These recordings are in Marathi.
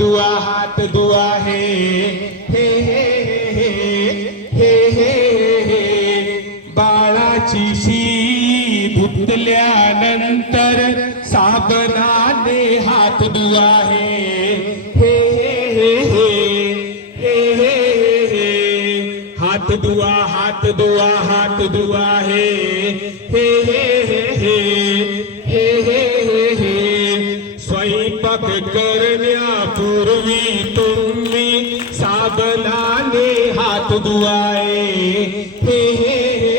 हात दुआ है हे हे हे हे हे हे बाळाची शी धुतल्यानंतर साबणाने हात धुवा हे हे हे हे हे हे हे हात धुवा हात धुवा हे हे हे हे हे हे हे स्वयंपाक करण्यापूर्वी तुम्ही साबणाने हात धुवाए हे हे हे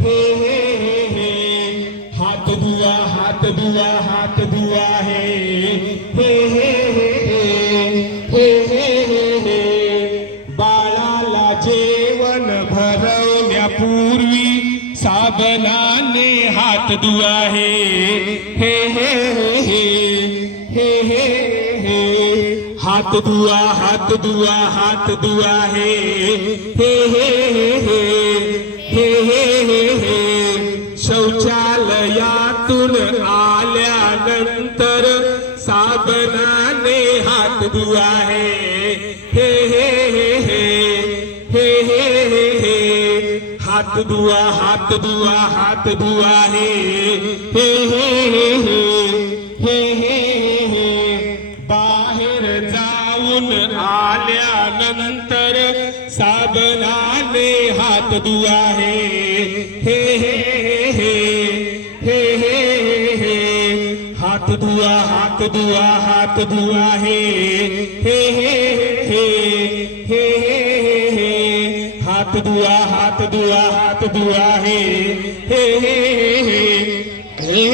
हे हे हे हात धुवा हात धुवा हे हे हे हे हे हे बाळाला जेवण भरवण्यापूर्वी साबणाने हात धुवा हे हे हे हे हे हे हे हात धुवा हे हे हे हे हे हे हे शौचालयातून आल्यानंतर साबणाने हात धुवा हे हे हे हे हे हे हे हात धुवा हे हे हे हे हे हे हे बाहेर जाऊन आल्यानंतर साबणाने हात धुवा हे हे हे हे हे हे हे हात धुवा हे हे हे हे हे हे हात धुवा हे हे हे हे